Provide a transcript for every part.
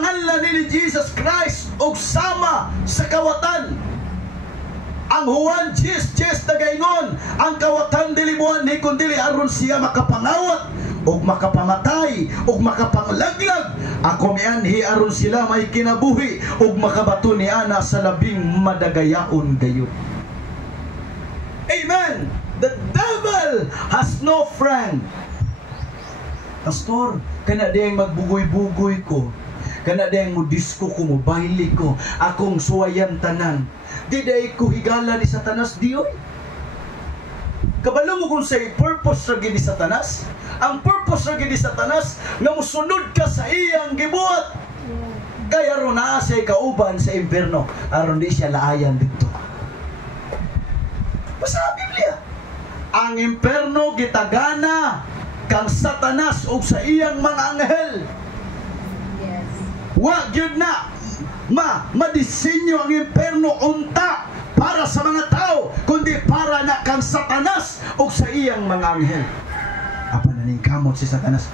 Ngalan ni Jesus Christ og sama sa kawatan. Ang Juan 10:10 nagaingon, ang kawatan dili buwan ni kundi aron siya makapangawat og makapamatay og makapanglaglag. Ako mianhi aron sila may kinabuhi og makabato ni ana sa labing madagayaon gayon. Amen. The devil has no friend. Pastor, kana diyang magbugoy-bugoy ko, kana diyang mudisko ko, mubayli ko, akong suwayan tanan. Di day ko higala ni Satanas, diyoy. Kabalo mo kung say purpose ra gid ni Satanas? Ang purpose ra gid ni Satanas nga musunod ka sa iyang gibuhat. Kaya ron naa siya kauban sa impierno, aron di siya laayan dito. Basta Biblia. Ang impierno gitagana kang Satanas o sa iyang mga anghel. Yes. Wa gyud na madisenyo ang impierno unta para sa mga tao, kundi para na kang Satanas o sa iyang mga anghel. Apa na ning kamot si Satanas?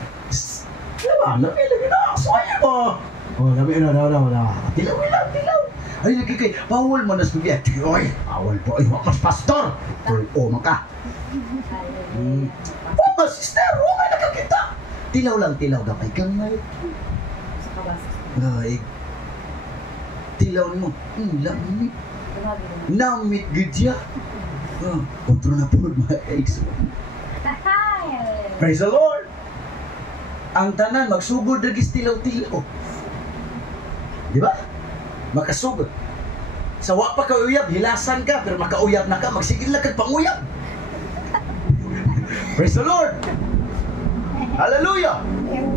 Diba? Lami na. Suwaya mo. Oh, lami na. Tilaw. Ay, nagkikay. Bawal mo na sa bibig. Oy, bawal po. Ay, wakas pastor. O, maka. Mas sister, may nakakita. Tilaw daw kay kamay. Sa kabasa. Ay, tilaw mo. Lamit. Namit gidya. Kontro na po mga ex. Praise the Lord. Ang tanan magsugod dagis tilaw-tilaw. Di ba? Makasugod. Sa wa pa ka uyab, hilasan ka, pero makauyab na ka, magsigil na kag panguyab. Praise the Lord. Hallelujah.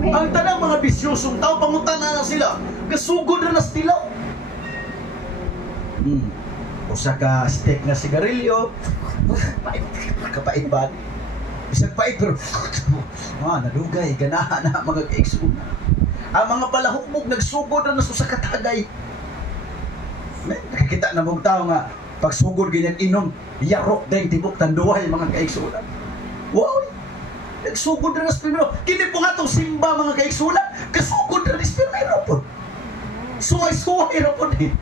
Ang tanang mga bisyosong tao, pangutana na sila. Kasugod na nas tilaw. Usa ka steak na sigarilyo. Kapait ba? Isang pait pero nadugay, ganahan na mga kaigsoon. Ang mga palahubog nagsugod na sa katagay. Nakikita na mong tao nga pagsugod ganyan inom, yarok dahil tibok tanduhay mga kaigsoon. Wow! Nagsugod na sa primero. Kini po nga itong simba mga kaigsoon. Kasugod na sa primero po. Suway-suway na po din.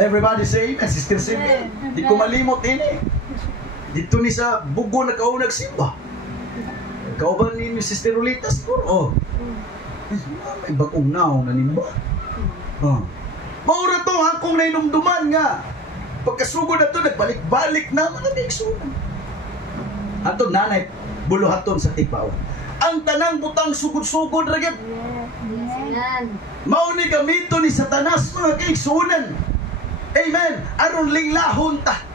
Everybody say amen, Sister Silvia. Di ko malimot ini. Dito ni sa bugo na kaunag simba. Kauban ni Sister Rolita siguro. Oh. May bagong naong nanimba. Maura to, hangkong na inumduman nga. Pagkasugod na to, nagbalik-balik na mga kaigsunan. Ato nanay, buluhaton sa tipaw. Ang tanang butang sugod-sugod ragit. Yes. Mauni gamito ni Satanas mga kaigsunan. Amen. Aron linglahon ta.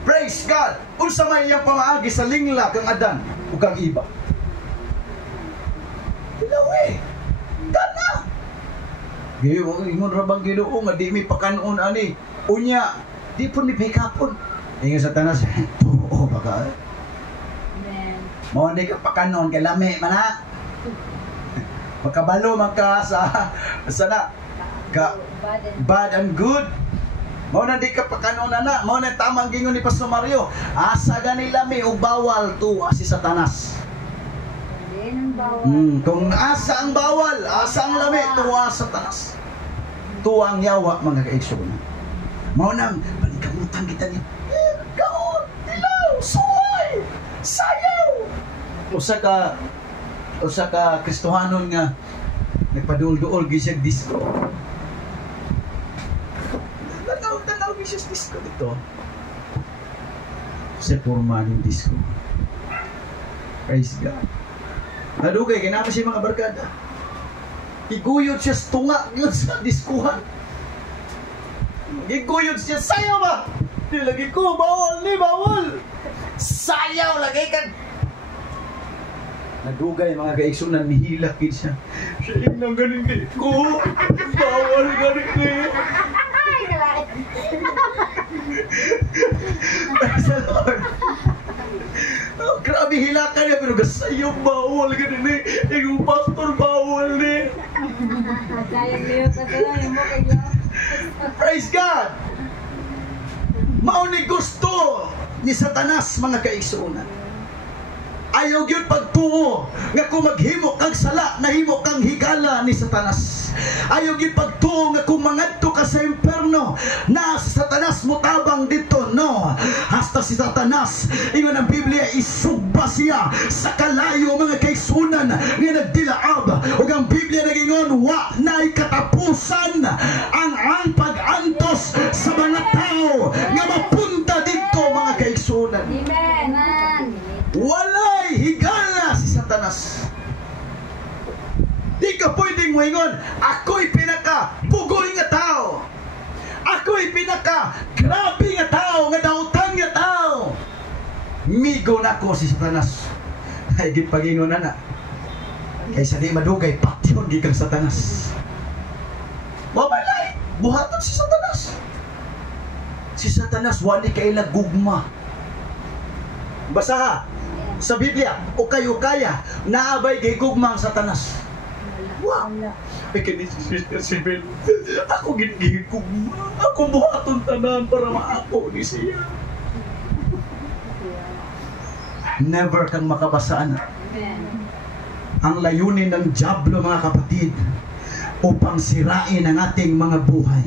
Praise God. Unsa may iyang pamaagi sa lingla kang Adan o kang iba. Ilawe. Kana. Ingon ra bang Ginoo nga di mi pakanon ani. Unya, di po ni pekapon. Ingon Satanas. Oo baka. Amen. Mo ni ka pakanon kay lami man ha. Makabalo man ka sa sana ka bad and good. Mao na di ka pakanon na. Mao na tamang gingon ni Pastor Mario. Asa ganila mi og bawal tuwa si Satanas. Hindi nang bawal. Kung asa ang bawal, asa ang lami, tuwa sa Satanas. Tuwa ang yawa mga kaigsoon. Mao nang balikamutan kita niya. Kaon, tilaw, suway, sayaw. Usa ka Kristohanon nga nagpaduol-duol gisag disco. Tanaw gisag disco dito. Sa forma ng disco. Praise God. Nadugay, kinapa siya mga barkada. Iguyod siya sa tunga yun sa diskuhan. Iguyod siya, sayaw ba? Di lagi ko, bawal ni, bawal. Sayaw, lagay kan. Nadugay, mga kaigsunan, nihilakid siya. Siya yung nang galing ko. Bawal galing eh. Praise the Lord. Oh, grabe hilakan niya, pero gasayo, bawal galing eh. Yung pastor, bawal eh. Praise God. Mauni gusto ni Satanas mga kaigsunan. Ayaw gyud pagtuo nga kung maghimo kang sala, nahimo kang higala ni Satanas. Ayaw gyud pagtuo nga kung mangadto ka sa imperno, na si Satanas mutabang dito. No, hasta si Satanas, ingon ang Biblia, isugba siya sa kalayo mga kaigsunan nga nagdilaab. Ug ang Biblia nagingon, wa na'y katapusan ang pag-antos sa mga tao nga mapunta dito mga kaigsunan. Amen. Walay higala si Satanas. Di ka pwedeng moingon, ako'y pinaka-pugoy nga tao. Ako'y pinaka-grabe nga tao, nga dautan nga tao. Migo na ko si Satanas. Ay, gipag-ingon na. Kaysa di madugay, patyon gikang Satanas. Mabalay, buhaton si Satanas. Si Satanas, wali kay lagugma. Basa ha, sa Biblia, ukay-ukaya, naabay kay gugma ang Satanas. Wow! Ay, kani si Sister Sibel, ako ginigugma. Ako buhaton tanan para maako ni siya. Never kang makabasaan. Ang layunin ng dyablo, mga kapatid, upang sirain ang ating mga buhay.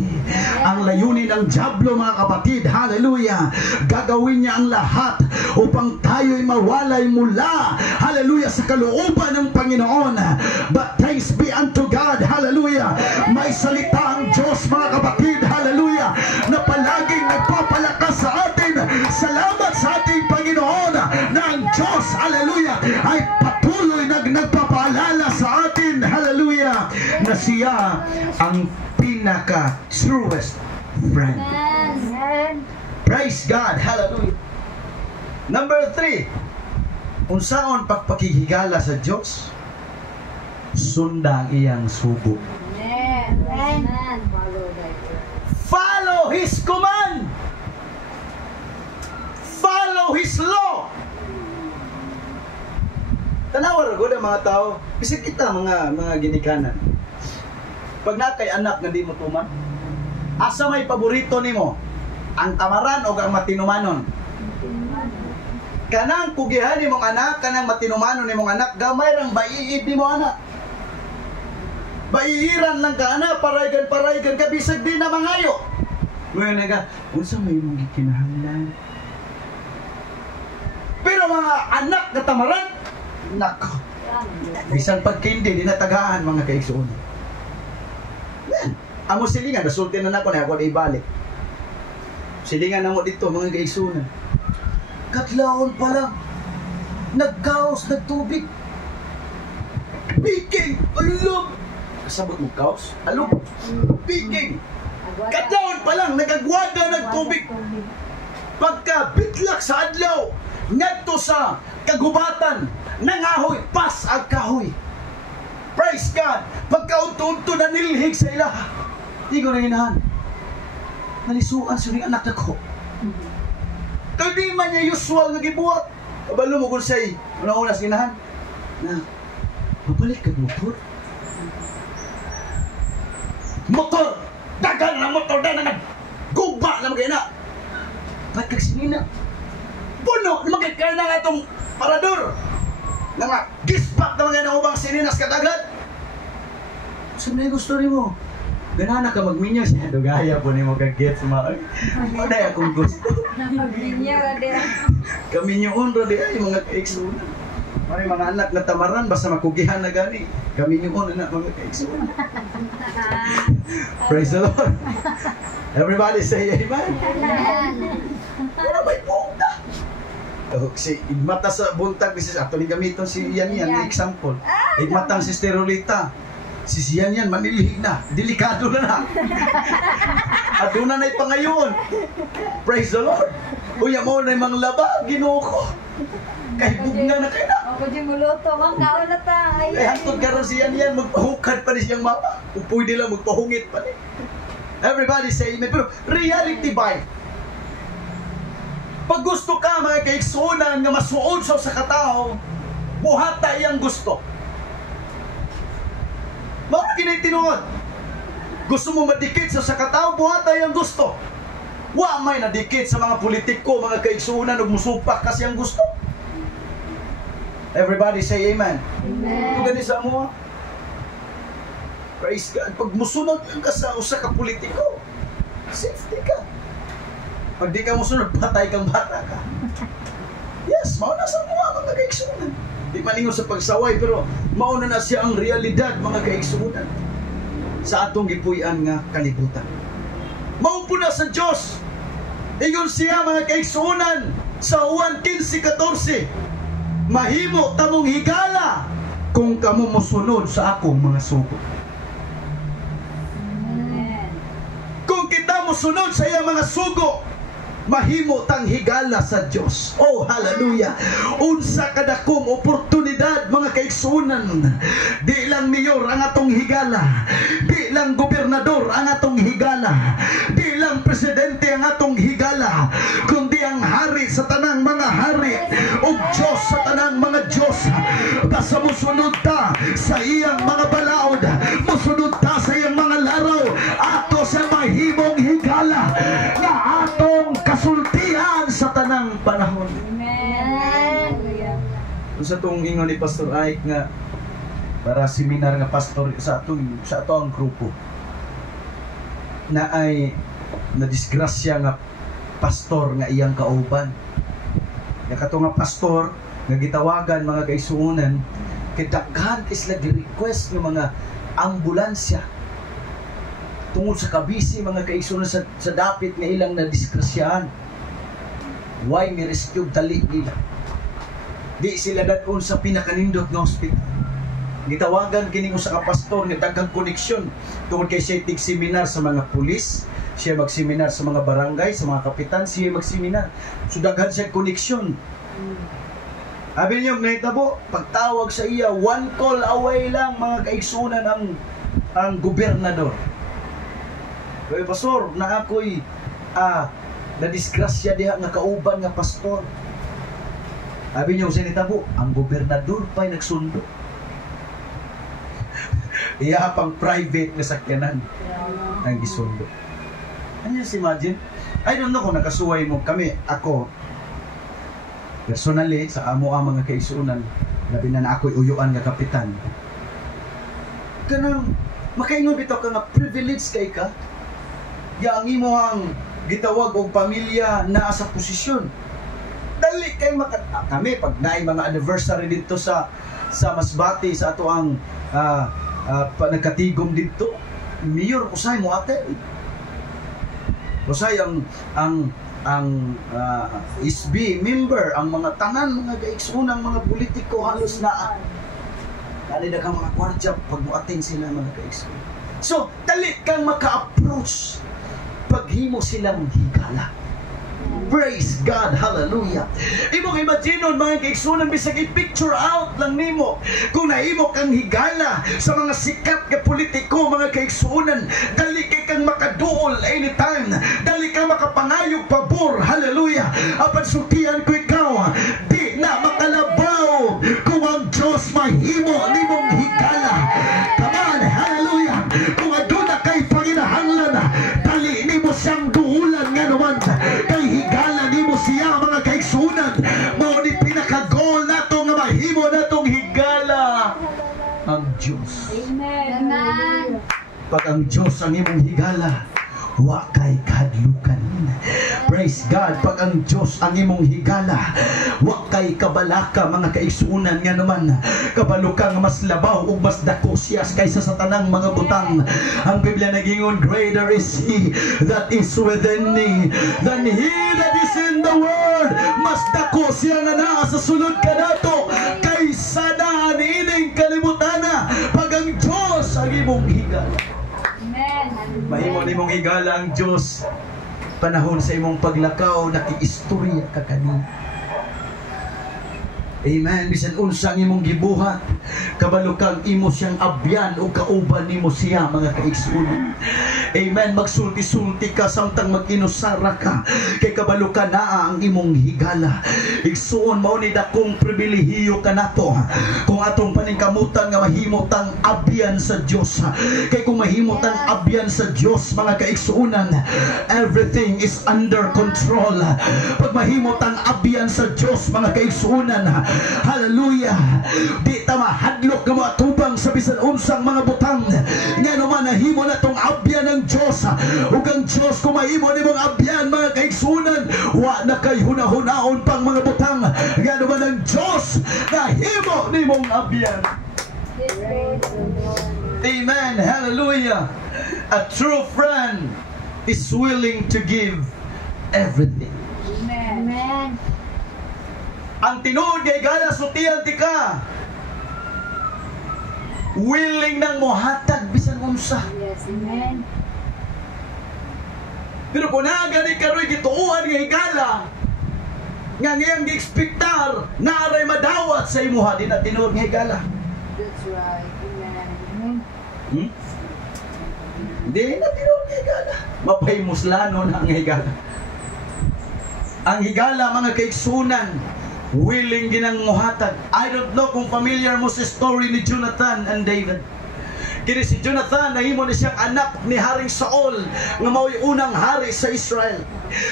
Ang layunin ng dyablo, mga kapatid, hallelujah, gagawin niya ang lahat upang tayo'y mawalay mula, hallelujah, sa kalooban ng Panginoon. But thanks be unto God, hallelujah, may salita ang Diyos, mga kapatid, hallelujah, na palaging nagpapalakas sa atin. Salamat sa ating Panginoon na ang Diyos, hallelujah, ay patuloy nagpapaalala sa atin, hallelujah, na siya ang pinaka-truest friend. Praise God, hallelujah. Number 3, unsaon pagpakihigala sa Diyos? Sunda ang iyang sugo. Follow His command. Follow His law. Tanawar ko ng mga tao, bisig kita mga ginikanan. Pag nakay anak na di mo tuman, asa may paborito nimo? Ang tamaran o ang matinumanon? Kanang kugihan ni mong anak, kanang matinumanon ni mong anak, gamay rang baiid ni mo anak. Baiiran lang ka anak, paraygan ka, bisag di na mangayo. Ngayon nga, unsa may mong gikinahanglan? Pero mga anak na tamaran, nako, bisan pagkindi, di natagahan mga kaigsuon. Amo silingan, nasulti na nako na ako na ibalik. Silingan na mo dito mga kaigsunan. Katlaon pa lang, nagkaos, nagtubig. Biking, alum. Kasabot mo kaos? Alum. Biking. Katlaon pa lang, nagagwada, nagtubig. Pagka bitlak sa adlaw, ngadto sa kagubatan, nangahoy, pas ang kahoy. Praise God. Pagkaunto-unto na nilhig sa ila, di ko na hinahan. Nalisuan sa ring anak na ko. Kaya di man niya usual na gibuhat. Kabalo mo kung sa'y una-una sa hinahan. Na, mabalik ka motor. Motor! Dagan na motor na nga. Guba na magkaya na. Ba't kagsinina? Puno na magkaya na nga itong parador. Na nga, gispak na mga naubang sininas katagad. Saan na yung gusto rin mo? Ganana ka magminyo siya. Dugaya po ni mo kag-get sa mga... Ano yung akong gusto? Magminyo ka din. Kaminyoon rin ay mga kaigsunan. May mga anak na tamaran, basta makugihan na gani. Kaminyoon na mga kaigsunan. Praise the Lord. Everybody say amen. Wala may punta. Si igmata sa buntag, ato ni gamiton si Yan, example. Igmatang si Sterolita. Si Yan, manilihig na. Delikado na. Aduna na ipangayon. Praise the Lord. Uya mo na yung mga laba, Ginoo ko. Kahit bugna na kayo na. Ako di muluto, mga kaon na ta. Ay, hantod ka rin si Yan, magpahukad pa rin siyang mama. Kung pwede lang, magpahungit pa rin. Everybody say amen. Pero reality ba? Pag gusto ka mga kaigsunan nga masuod sa katao, buhata iyang gusto. Mga kinitinuod. Gusto mo madikit sa katao, buhata iyang gusto. Wa may nadikit sa mga politiko, mga kaigsunan, ug musupak kasi ang gusto. Everybody say amen. Amen. Kung gani sa mo, praise God. Pag musunod lang ka sa usa ka politiko, safety ka. Pag di ka musunod, patay kang bata ka. Yes, mauna sa mga kaigsunan. Di maningon sa pagsaway, pero mauna na siya ang realidad, mga kaigsunan, sa atong gipuy-an nga kalibutan. Maupo na sa Diyos. Ingon siya, mga kaigsunan, sa Juan 15:14, mahimo tamong higala kung kamo mosunod sa akong mga sugo. Amen. Kung kita mosunod sa iyang mga sugo, mahimo tang higala sa Diyos. Oh, hallelujah. Unsa kadakong oportunidad, mga kaigsunan. Di lang mayor ang atong higala, di lang gobernador ang atong higala, di lang presidente ang atong higala, kundi ang hari sa tanang mga hari o Diyos sa tanang mga Diyos. Basta musunod ta sa iyang mga balaod, musunod ta sa iyang mga laraw, ato sa mahimong higala na atong kasultihan sa tanang panahon. Amen. Sa itong ingon ni Pastor Ike nga para seminar nga pastor sa atong grupo na ay nadisgrasya nga pastor nga iyang kauban. Nga kato nga pastor nga gitawagan, mga kaigsuonan, kay daghan isla gi-request ng mga ambulansya tungod sa kabisi, mga kaigsuonan, sa dapit nga ilang nadisgrasyahan. Why ni rescue dali nila? Di sila dadon sa pinakanindot nga hospital. Gitawagan kini ko sa kapastor nga daghang koneksyon tungod kay siya tig seminar sa mga pulis, siya magseminar sa mga barangay, sa mga kapitan, siya magseminar. So daghan siya koneksyon. Abi niyo nahitabo, pagtawag sa iya, one call away lang, mga kaigsunan, ang gobernador. Kaya pastor, na ako'y nadisgrasya diha nga kauban nga pastor. Abi niyo siya nitabo, ang gobernador pa'y nagsundo. Iya pang private nga sakyanan ang gisundo. Ano yung imagine? I don't know kung nakasuway mo kami, ako personally sa amo ang mga kaigsuonan, labi na ako'y uyuan nga kapitan. Kanang makaingon bitaw ka nga privilege kay ka. Ya ang imo ang gitawag og pamilya naa sa posisyon. Dali kay kami pag naay mga anniversary dito sa Masbate, sa ato ang nagkatigom dito, mayor usay mo ate. Usay ang SB member, ang mga tanan, mga kaigsunan, mga politiko halos na nalida kang mga kwartya pag muatin sila, mga kaigsunan. So, dali kang maka-approach paghimo silang higala. Praise God, hallelujah. Imong imagine mga kaigsunan, bisag i-picture out lang nimo kung naimo kang higala sa mga sikat nga politiko, mga kaigsunan, dali kay kang makaduol anytime, dali kang makapangayog pabor, hallelujah. Apan sutian ko ikaw, di na makalabaw kung ang Diyos mahimo nimong higala. Come on, hallelujah. Kung aduna kay panginahanglan, dali nimo siyang duulan nga naman, kay higala nimo siya, mga kaigsunan. Mao ni pinaka-goal nato nga mahimo natong higala ang Diyos. Amen. Pag ang Diyos ang imong higala, wa kay kadlukan. Praise God. Pag ang Diyos ang imong higala, wa kay kabalaka, mga kaigsunan, nga naman kabalo ka nga mas labaw ug mas dako siya kaysa sa tanang mga butang. Ang Biblia nagingon, greater is He that is within me than he that is in the world. Mas dako siya nga naa sa sulod kanato kaysa na aniining kalibutan na. Pag ang Diyos ang imong higala, mahimo nimong higala ang Diyos. Panahon sa imong paglakaw, nakiistorya ka kanina. Amen. Bisan unsang imong gibuhat, kabalo kang imo siyang abyan o kauban nimo siya, mga kaigsunan. Amen. Magsulti-sulti ka samtang mag-inusara ka, kay kabalo ka naa ang imong higala. Igsuon mao ni dakong pribilehiyo kanato kung atong paningkamutan nga mahimutang abyan sa Dios. Kay kung mahimutang abyan sa Dios, mga kaigsunan, everything is under control. Pag mahimutang abyan sa Dios, mga kaigsunan, Hallelujah. Di ta mahadlok nga mga tubang sa bisan unsang mga butang. Nga naman nahimo na tong abyan ng Diyos. Ug ang Diyos kung mahimo ni mong abyan mga kaigsunan, wa na kay hunahunaon pang mga butang. Nga naman ang Diyos nahimo ni mong abyan. Amen. Hallelujah. A true friend is willing to give everything. Amen. Ang tinuod kay gana sutian ti ka, willing nang mohatag bisan unsa. Yes, amen. Pero kung nagani karoy gituuan nga higala, nga ngayang gi-expectar na aray madawat sa imuha, di na tinuod nga higala. That's right. Amen. Hindi na tinuod nga higala. Mapaymuslano na ang higala. Ang higala, mga kaigsunan, willing ginang muhatag. I don't know kung familiar mo sa story ni Jonathan and David. Kini si Jonathan, nahimo ni siyang anak ni Haring Saul, nga mao'y unang hari sa Israel.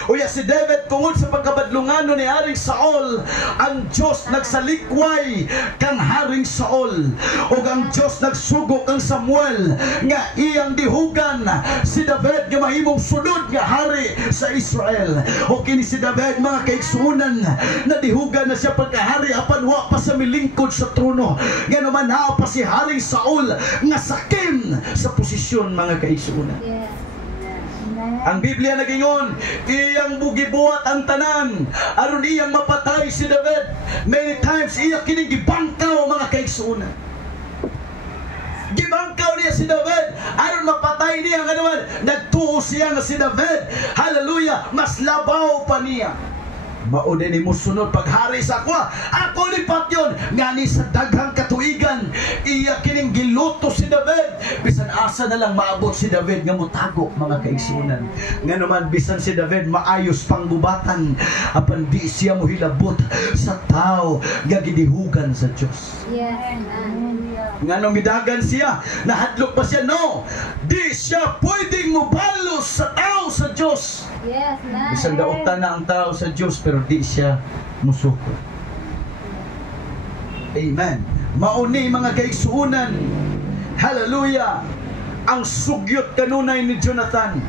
Uya si David, tungod sa pagkabadlungano ni Haring Saul, ang Diyos nagsalikway kang Haring Saul. O ang Diyos nagsugo kang Samuel, nga iyang dihugan si David, nga mahimong sunod nga hari sa Israel. O kini si David, mga kaigsunan, na dihugan na siya pagkahari, apan wa pa sa milingkod sa trono. Nga naman na pa si Haring Saul, nga sakim sa posisyon, mga kaigsunan. Yes. Ang Biblia nagingon, iyang bugibuhat ang tanan, aron iyang mapatay si David. Many times iya kining gibangkaw, mga kaigsunan. Gibangkaw niya si David aron mapatay niya. Nga naman nagtuo siya nga si David, hallelujah, mas labaw pa niya. Mauna ni mo sunod paghari sa ako lipat yun. Ngani sa daghang katuigan, iya kining giluto si David. Bisan asa na lang maabot si David nga mutago, mga kaigsunan. Nga naman bisan si David maayos panggubatan, apan di siya mohilabot sa tao nga gidihugan sa Diyos. Yes. Nga nung midagan siya, nahadlok pa siya, no, di siya pwedeng mubalos sa tao sa Diyos. Yes, amen. Isang daotan na ang tao sa Diyos, pero di siya musuko. Amen. Mauni, mga kaigsuunan, hallelujah, ang sugyot kanunay ni Jonathan.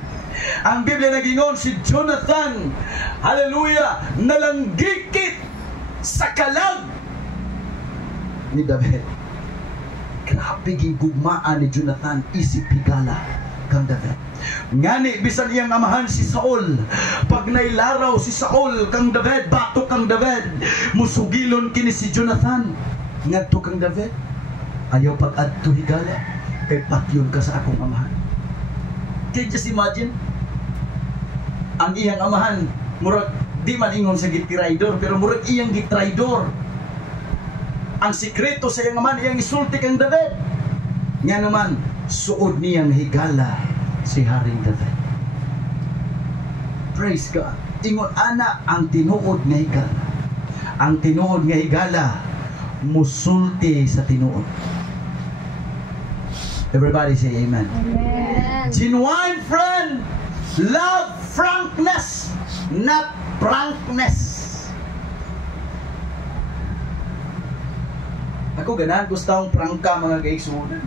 Ang Biblia nagingon si Jonathan, hallelujah, nalanggikit sa kalag ni David. Grabe gigugmaan ni Jonathan, isip higala kang David. Ngani bisan iyang amahan si Saul, pag nailaraw si Saul kang David, batok kang David, musugilon kini si Jonathan ngadto kang David, ayaw pag-adto higala kay patyon ka sa akong amahan. Can you just imagine? Ang iyang amahan murag di man ingon sa gitraidor, pero murag iyang gitraidor. Ang sikreto sa iyang amahan, iyang isulti kang David. Nga naman suod niyang higala si Haring David. Praise God. Ingon ana ang tinuod nga higala. Ang tinuod nga higala musulti sa tinuod. Everybody say amen. Amen. Genuine friend love frankness, not prankness. Ako ganahan gusto akong prangka, mga kaigsunan.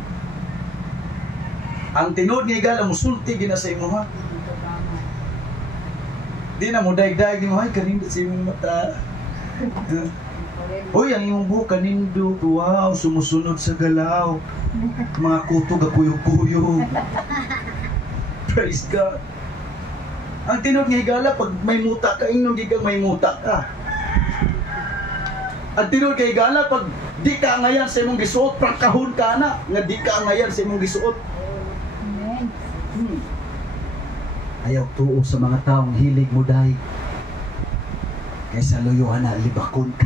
Ang tinuod nga higala musulti gina sa imo, ha. Di na mo daig-daig ni mo, ay kanindot sa imong mata. Uy, ang imong buhok kanindot, wow, sumusunod sa galaw. Mga kutog akuyog-kuyog. Praise God. Ang tinuod nga higala, pag may muta ka, inong gigang may muta ka. Ang tinuod nga higala, pag di ka ngayon sa imong gisuot, prangkahon ka na, nga di ka ngayon sa imong gisuot. Amen. Ayaw tuo sa mga taong hilig mo dahil kaysa luyuhan na libakon ka.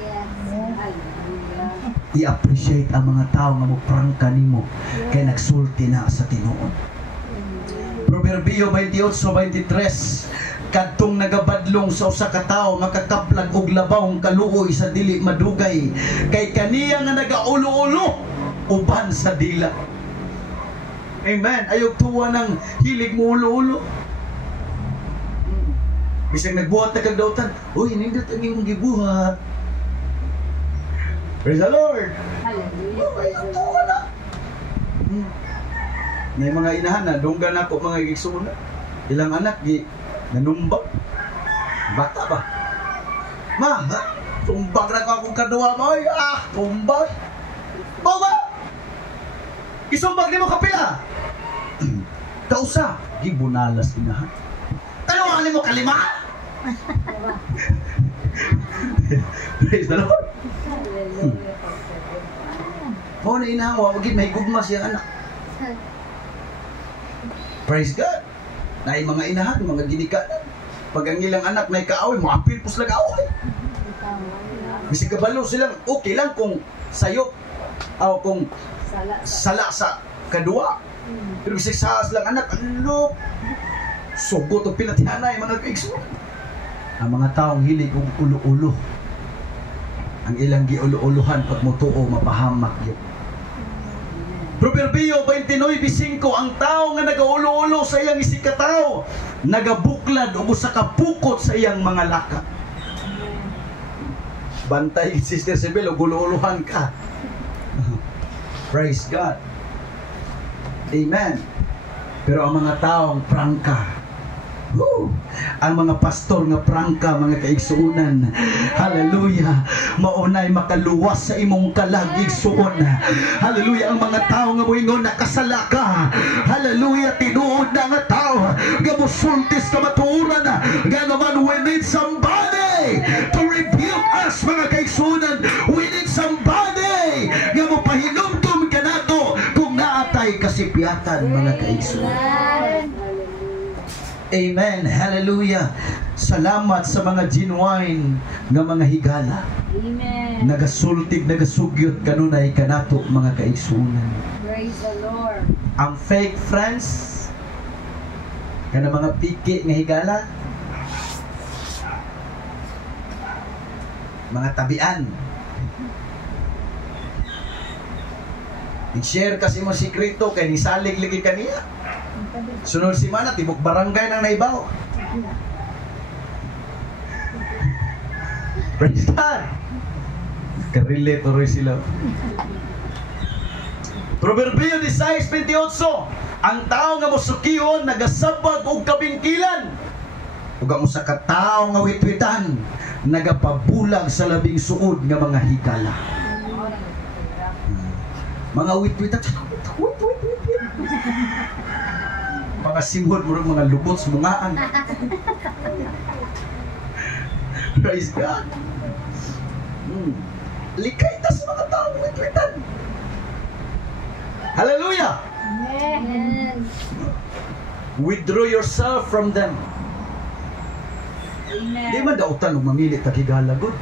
Yes. Hallelujah. I-appreciate ang mga tao nga mo prangka nimo kay nagsulti na sa tinuod. Proverbio 28:23, kadtong nagabadlong sa usa ka tawo makakaplag og labaw ang kaluoy sa dili madugay, kay kaniya nga nagaulo-ulo uban sa dila. Amen. Ayaw tuwa ng hilig mo ulo-ulo. Bisang nagbuhat na kagdautan, uy, nindot ang iyong gibuhat. Praise the Lord. Hallelujah. Oh, Praise ayaw the to, Lord. wala. May mga inahan na, dunggan ako mga igsuna. Ilang anak, nanumbag. Bata ba? Ma, tumbag na ko akong kadua mo. Tumbag. Bawa! Isumbag ni mo kapila. Kausa, gibunalas inahan. Taluhan mo kalima. Praise the Lord. Hallelujah. Mo na inahan mo, wagin may gugma siya anak. Praise God. Na mga inahan, mga ginikanan. Pag ang ilang anak na ikaaway, maapil po sila kaaway. Bisig kabalo silang, okay lang kung sayop o kung sala sa kadua. Pero bisig sa silang anak, ano, sugot o pinatihanay, mga kaigso. Ang mga taong hilig kong ulo-ulo. Ang ilang giulo-uluhan pag mutuo, mapahamak yun. Proverbio 29:5, ang tao nga nagaulo-ulo sa iyang isikataw, nagabuklad o sa kapukot sa iyang mga laka. Bantay, Sister Sibel, o gulo-uluhan ka. Praise God. Amen. Pero ang mga taong prangka, ang mga pastor nga prangka, mga kaigsuunan, hallelujah, maunay makaluwas sa imong kalagigsuon. Hallelujah, ang mga tao nga moingon nakasala ka, hallelujah, tinuod na nga tao gamusultis ka matuuran, ganaman we need somebody to rebuke us, mga kaigsuunan. We need somebody nga mopahinumdum ka nato kung naatay kasipyatan, mga kaigsuunan. Amen. Hallelujah. Salamat sa mga genuine nga mga higala. Amen. Nagasultig, nagasugyot kanunay kanato, mga kaigsunan. Praise the Lord. Ang fake friends, kana mga piki nga higala, mga tabian. I-share kasi mo sikreto kay nisalig lagi kaniya. Sunod si Mana, tibok barangay nang naibaw. Praise God. Karelate rin sila. Proverbio 16:28, ang tao nga mosukiyon nagasabag og kabingkilan, ug ang usa ka tawo nga witwitan nagapabulag sa labing suod nga mga higala. Mga witwitan, mga simhod mo mga lubot sa mungaan. Praise God. Likay ta sa mga tao ng witwitan. Hallelujah. Amen. Withdraw yourself from them. Amen. Di man dautan ng mamili tagigala god.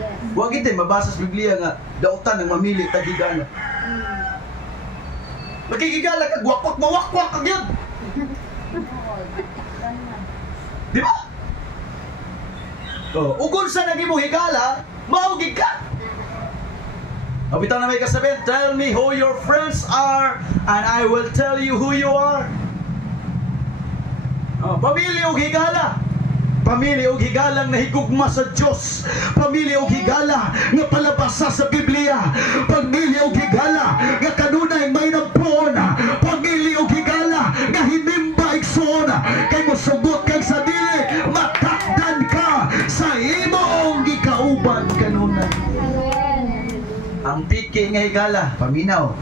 Yes. Wa gid mabasa sa Biblia nga dautan ng mamili tagigala. Makikigala ka gwakwak mawakwak ka gyud. Di ba? Ugol sa naging mo higala, maugig ka. Bitaw na may kasabihin, tell me who your friends are and I will tell you who you are. Pamilya o higala. Pamilya o higalang nahigugma sa Diyos. Pamilya o higala nga palabasa sa Biblia. Pamilya o higala nga kanunay may nampuon. Pamilya o higala nga hinimba igsoon. Kay mo sugot kay sa dili, matakdan ka sa imong gikauban kanunay. Ang piki nga higala, paminaw,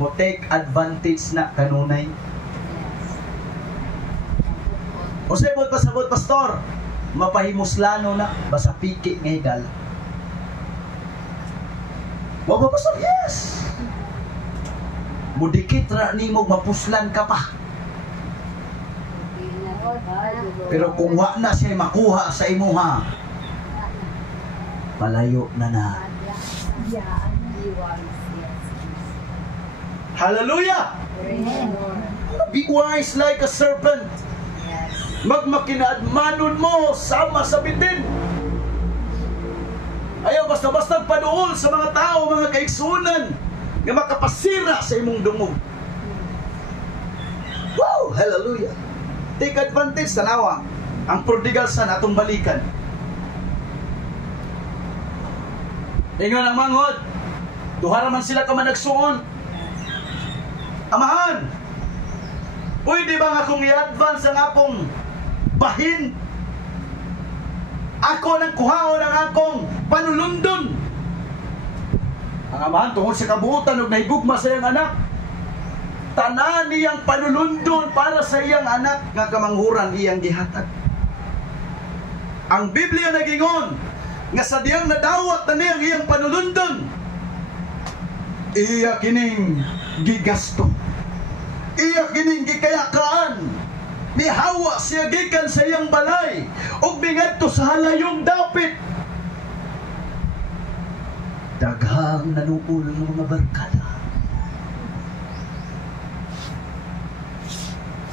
mo take advantage na kanunay. O sabot pasabot pastor, mapahimuslano na basta piki nga higala. Wa ba pastor? Yes. Mudikit ra nimo mapuslan ka pa. Pero kung wa na siya makuha sa imuha, palayo na na. Hallelujah! Be wise like a serpent. Magmakinaadmanon mo sama sa bitin. Ayaw basta-basta paduol sa mga tao, mga kaigsunan nga makapasira sa imong dungog. Wow! Hallelujah! Take advantage, tanawa. Ang prodigal son atong balikan. Ingon ang mangod. Duha man sila ka managsuon. Amahan, pwede ba akong i-advance ang akong bahin? Ako nang kuhaon ang akong panulundon. Ang amahan tungkol sa kabuutan ug nahigugma sa iyang anak. Tanan niyang panulundon para sa iyang anak nga kamanghuran iyang gihatag. Ang Biblia nagingon nga sa diyang nadawat na niyang iyang panulundon, iya kining gigasto, iya kining gikayakaan, mihawa siya gikan sa iyang balay ug mingadto sa halayong dapit. Daghang nanuol ng mga barkada.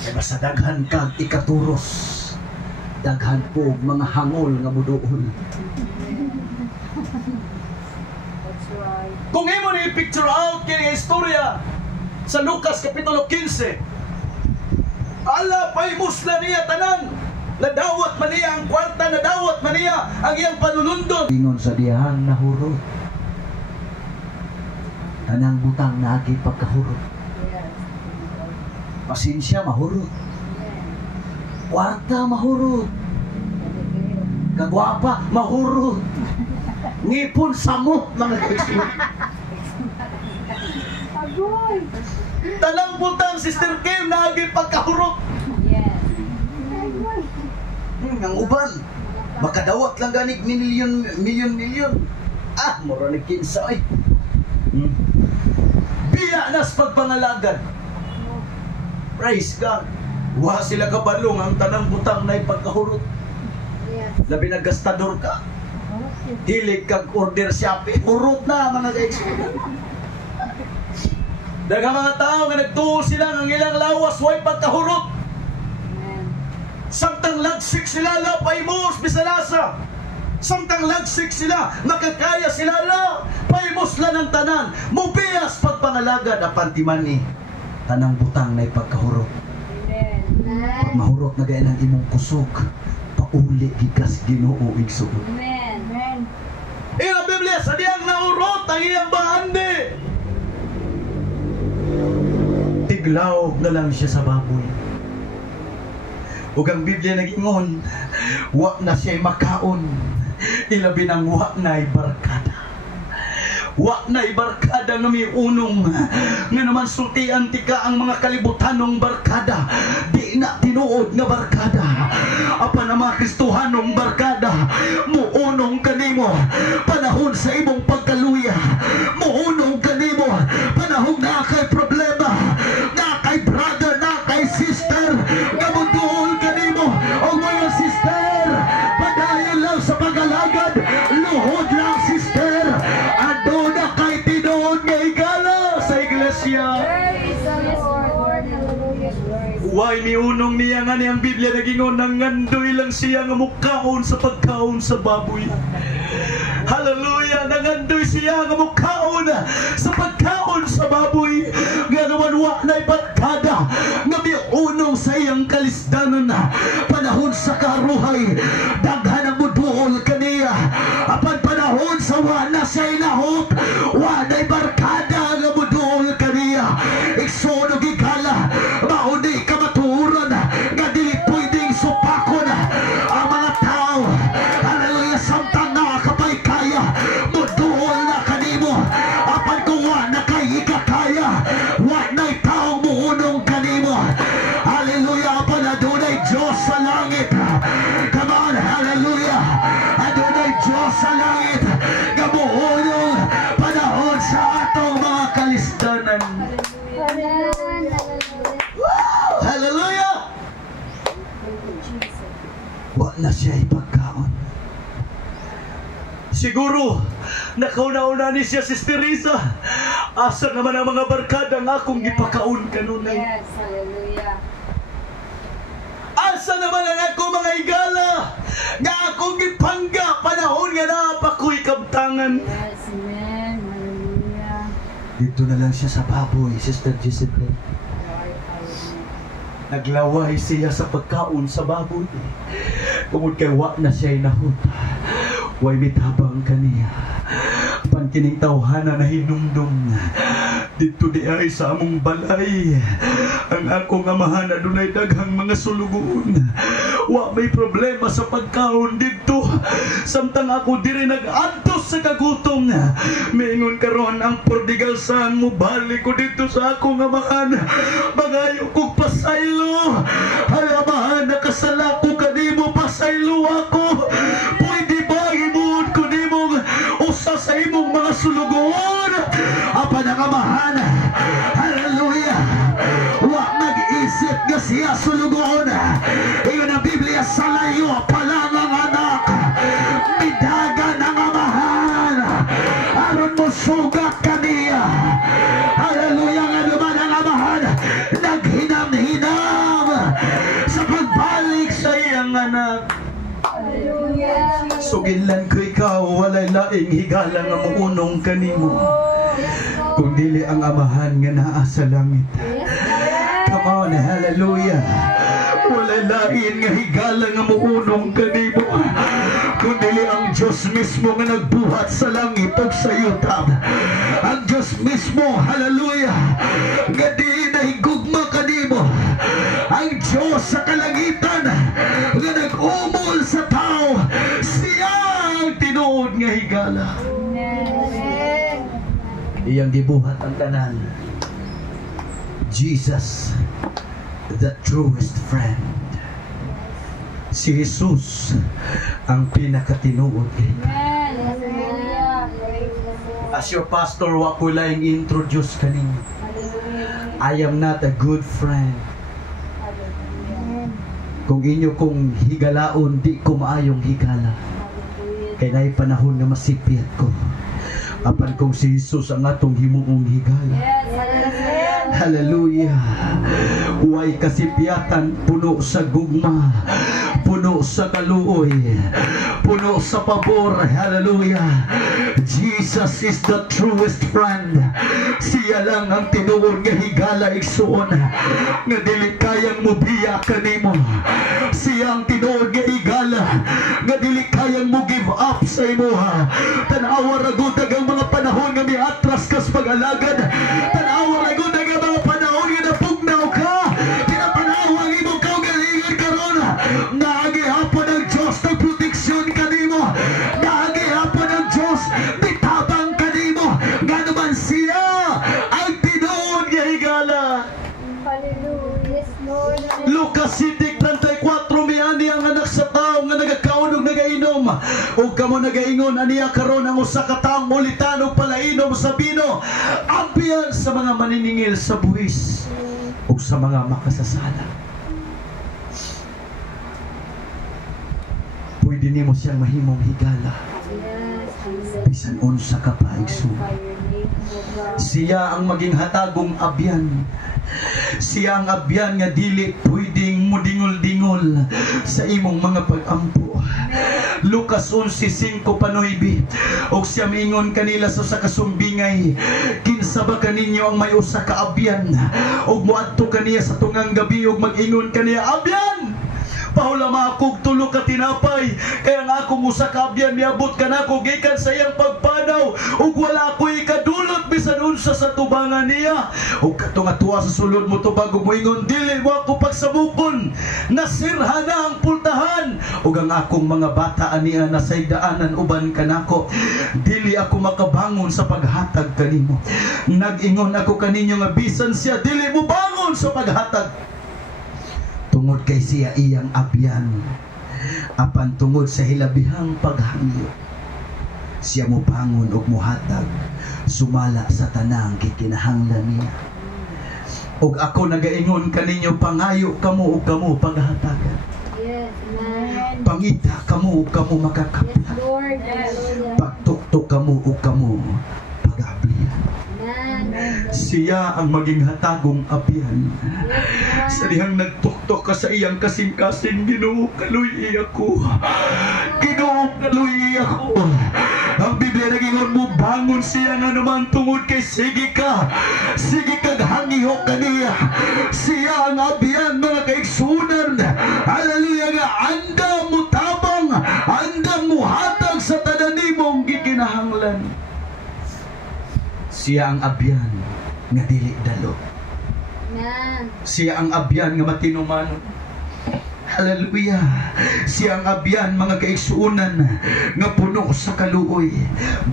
Kaya basta daghan kag ikaturos, daghan po mga hangol nga muduol. That's right. Kung imo ni picture out kay istorya sa Lucas kapitulo 15, ala pay musla niya tanan, nadawat man niya ang kwarta, nadawat man niya ang iyang panulundon. Ingon sa diyang nahurot, tanang butang nagi pagkahurot. Yes. Pasensya mahurot, kwarta mahurot, kagwapa mahurot, ngipon samot mga kaigsuonan. Agoy! Tanang butang Sister Kim nagi pagkahurot. Yes. Agoy! Ang uban, makadawat lang ganig milyon. Mura ni kinsa ay. Biya nas pagpangalagan. Praise God. Wa sila kabalong ang tanang butang na ipagkahurot. Yes. Labi na gastador ka. Hilig kag order Shopee. Hurot na mga kaigsuonan. Daghang mga tao nga nagtuo sila ng ilang lawas way pagkahurot. Amen. Samtang lagsik sila la paimos bisalasa. Samtang lagsik sila, makakaya sila la paimos la ng tanan. Mubiyas pagpangalagad apan timani tanang butang na ipagkahurot. Amen. Pag mahurot na gaya ng imong kusog, pauli gikas Ginoo igsuon. Amen. Amen. Iyang Biblia sa diyang naurot ang iyang bahandi. Tiglaw na lang siya sa baboy. Ug ang Biblia nagingon, wa na siya'y makaon, ilabi ng wa na'y barkada. Wa na'y barkada nga may unong, nga naman sultian tika ang mga kalibutanong barkada, di na tinuod nga barkada. Apa na mga Kristohanong barkada, muunong kanimo, panahon sa imong pagkaluya, muunong kanimo, panahon na kay problema, na kay brother, na kay sister, nga muduol kanimo, o mga sister, padayon lang sa pag-alagad, luhod lang sister, ando na kay tinuod nga igala sa iglesia. Praise the Lord. Hallelujah. Way miunong niya nga niyang Biblia nagingon nang ngandoy lang siya nga mukhaon sa pagkaon sa baboy. Hallelujah! Nangandoy siya nga mukhaon sa pagkaon sa baboy. Nga naman wa na'y barkada nga miunong sa iyang kalisdanan panahon sa karuhay. Daghan ang muduol kaniya. Apan panahon sa wa na siya inahop, wa na'y barkada nga muduol kaniya. Iksunog igala, mauni ka maturan nga dili pwedeng supakon ang mga tao. Hallelujah! Samtang nakakapay kaya, muduol na kanimo. Apan kung wa na kay ikakaya, wa na'y taong muunong kanimo. Hallelujah! Apan adunay Diyos sa langit. Come on! Hallelujah! Adunay Diyos sa langit nga muunong panahon sa atong mga kalisdanan. Amen. Wow! Hallelujah! Wa na siya ipagkaon. Siguro, nakauna-una ni siya, Sister Risa. Asa naman ang mga barkada nga akong gipakaon kanunay? Yes. Hallelujah. Asa naman ang ako mga igala nga akong gipangga panahon nga napakoy kabtangan? Yes. Amen. Hallelujah. Dito na lang siya sa baboy, Sister Jezebel. Naglaway siya sa pagkaon sa baboy. Tungod kay wa na siya inahot, way mitabang kaniya. apan kining tawhana na hinumdum dito di ay sa among balay. Ang akong amahan na dunay daghang mga sulugoon. Wa may problema sa pagkaon dito. Samtang ako diri nag-antos sa kagutom. Mingon karon ang prodigal son mo balik ko dito sa akong amahan. Magayo kong pasaylo. Ay amahan, nakasala ko kanimo, pasaylo ako. Pwede ba imuon ko nimo usa sa imong mga sulugoon? Apan ang amahan, hallelujah, wa nag-isip nga siya sulugoon. Iyon ang Biblia, sa layo pa lang ang anak, midagan ang amahan aron mo sugat kaniya. Hallelujah, nga naman ang amahan naghinam-hinam sa pagbalik sa iyang anak. Hallelujah. Suginlan ko ikaw, walay laing higala nga muunong kanimo, kung dili ang amahan nga naa sa langit. Come on, hallelujah. Walay lain nga higala nga muunong kanimo, kung dili ang Diyos mismo nga nagbuhat sa langit ug sa yuta. Ang Diyos mismo, hallelujah, nga di nahigugma kanimo. Ang Diyos sa kalangitan nga nag-umol sa tao, siya ang tinuod nga higala. Iyang gibuhat ang tanan. Jesus, the truest friend. Si Jesus ang pinakatinuod. As your pastor, wa ko lang introduce kaninyo. I am not a good friend. Kung inyo kong higalaon, di ko maayong higala. Kaya na'y panahon na masipiat ko. Apan kung si Jesus ang atong himuong higala. Hallelujah. Huwag kasipiatan, puno sa gugma, puno sa kaluoy, puno sa pabor. Hallelujah. Jesus is the truest friend. Siya lang ang tinuod nga higala, igsuon, nga dili kayang mubiya kanimo. Siya ang tinuod nga higala, nga dili kayang mo give up sa imo. Tanawa ragod ang mga panahon nga miatras kas pag-alagad. Tanawa ragod ang mga panahon nga napugnaw ka. Pinapanawang imo ka galingan karon. Naagihapon ang Diyos ng proteksyon kanimo. Naagihapon ang Diyos bitabang kanimo. Nga naman siya ang tinuod nga higala. Hallelujah, Lord. Lucas 7:34, miani ang anak sa tao nga nagakaon ug nagainom, ug kamo nagaingon aniya karon ang usa ka taong mulitan ug palainom sa bino, ampiyan sa mga maniningil sa buhis ug sa mga makasasala. Pwede nimo siyang mahimong higala bisan unsa ka pa igsoon. Siya ang maging hatagong abyan. Siya ang abyan nga dili pwedeng mudingol-dingol sa imong mga pag-ampo. Lucas 11:5 panoybi, og siya miingon kanila sa kasumbingay, kinsa ba kaninyo ang may usa ka abyan, og moadto kaniya sa tungang gabi ug mag-ingon kaniya, abyan, pahulama akong tulo ka tinapay, kaya nga akong usa ka abyan miabot ka na ako gikan sa iyang pagpanaw, ug wala ako'y kadulot bisan unsa sa tubangan niya. Ug katunga-tuwa sa sulod mo tubag ug moingon, dili mo ako pagsabukon, nasirha na ang pultahan, ug ang akong mga bata aniya nasay daanan uban kanako, dili ako makabangon sa paghatag kanimo. Nag-ingon ako kaninyo nga bisan siya dili mo bangon sa paghatag, tungod kay siya iyang abyan, apan tungod sa hilabihang paghangyo, siya mo bangon ug muhatag sumala sa tanang kikinahanglan niya. Ug ako nagaingon kaninyo, pangayo kamo ug kamo paghatagan. Yes, amen. Pangita kamo ug kamo Yes, makakaplan. Lord. Hallelujah. Pagtuktok kamo ug kamo pag-ablihan. Amen. Siya ang maging hatagong abyan. Yes, Sa dihang nagtuktok ka sa iyang kasing-kasing, Ginoo, kaluy ako. Ginoo, kaluy ako. Ang Biblia nagingon mo, bangon siya nga naman tungod kay sige ka hangiho kaniya. Siya ang abyan, mga kaigsunan. Hallelujah, nga andam mo tabang, andam mo hatag sa tanan nimong gikinahanglan. Siya ang abyan nga dili dalo. Amen. Siya ang abyan nga matinumanon. Hallelujah. Siya ang abyan, mga kaigsuunan, nga puno sa kaluoy.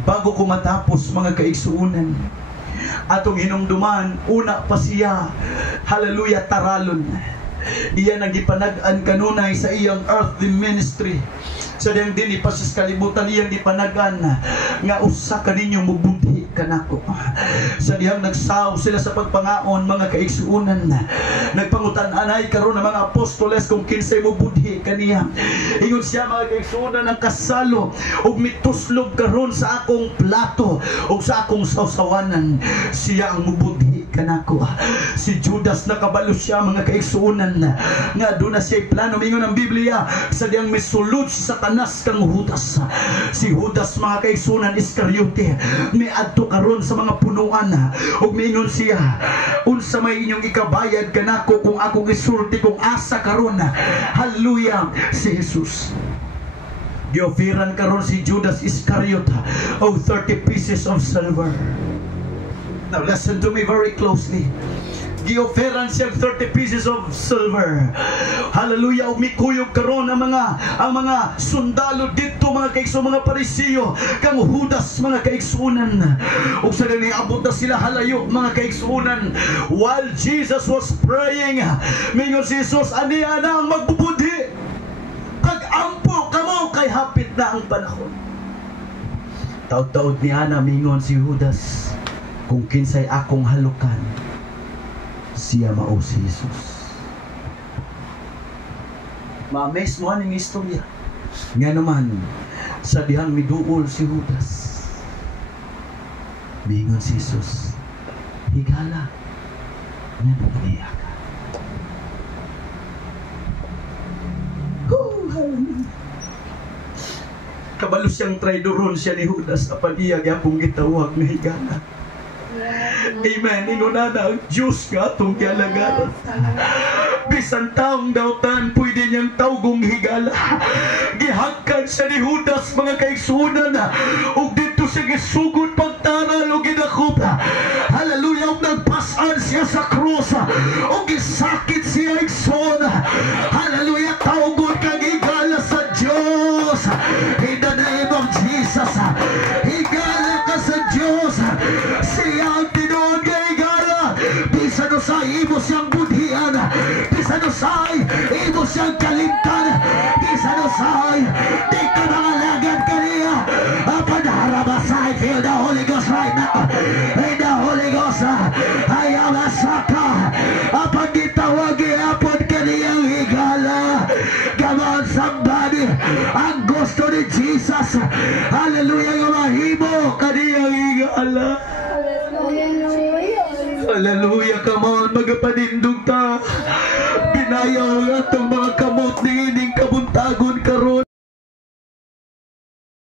Bago ko matapos, mga kaigsuunan, atong hinumduman, una pa siya, hallelujah, taralon. Iyan ang ipanag-an kanunay sa iyang earthly ministry. Sa diyang din ipasis kalibutan iyang ipanagan nga usa ka ninyo mubudhi kanako. Sa diyang nagsaw sila sa pagpangaon, mga kaigsuunan, nagpangutan-anay karon ng mga apostoles kung kinsay mubudhi kaniya. Ingon siya, mga kaigsuunan, ang kasalo ug mituslog karon sa akong plato ug sa akong sawsawanan. Siya ang mubudhi kanako. Si Judas nakabalo siya, mga kaigsuunan, nga doon na siya plano. Mingon ang Biblia, sa diyang misulod si Satanas kang Judas. Si Judas, mga kaigsuunan, Iscariote, may adto karon sa mga punuan ug mingon siya, unsa may inyong ikabayad kanako kung akong isulti kung asa karon. Hallelujah. Si Jesus giofiran karon si Judas Iscariot og 30 pieces of silver. Now listen to me very closely. Gioferan siyang 30 pieces of silver. Hallelujah. Ug mikuyog karon ang mga sundalo dito, mga kaigsuon, mga Parisiyo, kang Judas, mga kaigsuonan. Ug sa dili abot na sila halayo, mga kaigsuonan, while Jesus was praying, mingon si Jesus, ani ana ang magbubudhi. Pag-ampo kamo kay hapit na ang panahon. Taud-taud ni ana mingon si Judas, kung kinsay akong halukan, siya mao si Jesus. Ma-amaze mo ang istorya. Nga naman, sa dihang miduol si Judas, mingon si Jesus, higala, nga nagniya ka. Kabalo siyang traidoron siya ni Judas, apan iya gyapon gitawag na higala. Amen. Inuna na ang Diyos nga itong kialagaran. Bisan taong dautan, pwede niyang tawgong higala. Gihagkan siya ni Judas, mga kaigsuunan, ug dito siya gisugod pagtaral o ginakop. Hallelujah. Ug nagpasan siya sa krus, ug gisakit siya igsoon. Hallelujah. Tawgon kang higala sa Diyos. In the name of Jesus, higala ka sa Diyos. Siya ang tinuod ka higala. Bisan sa imo siyang budhian, bisan sa imo siyang kalimtan, bisan sa di ka nangalagad kaniya. Upon harabasay, feel the Holy Ghost right now. In the Holy Ghost, ayaw asaka. Upon gitawagi, upon kaniyang higala. Come on, somebody. Ang gusto ni Jesus, hallelujah, nga mahimo kaniyang higala. Hallelujah, come on, magapanindog ta. Binayaw ang atong mga kamot ni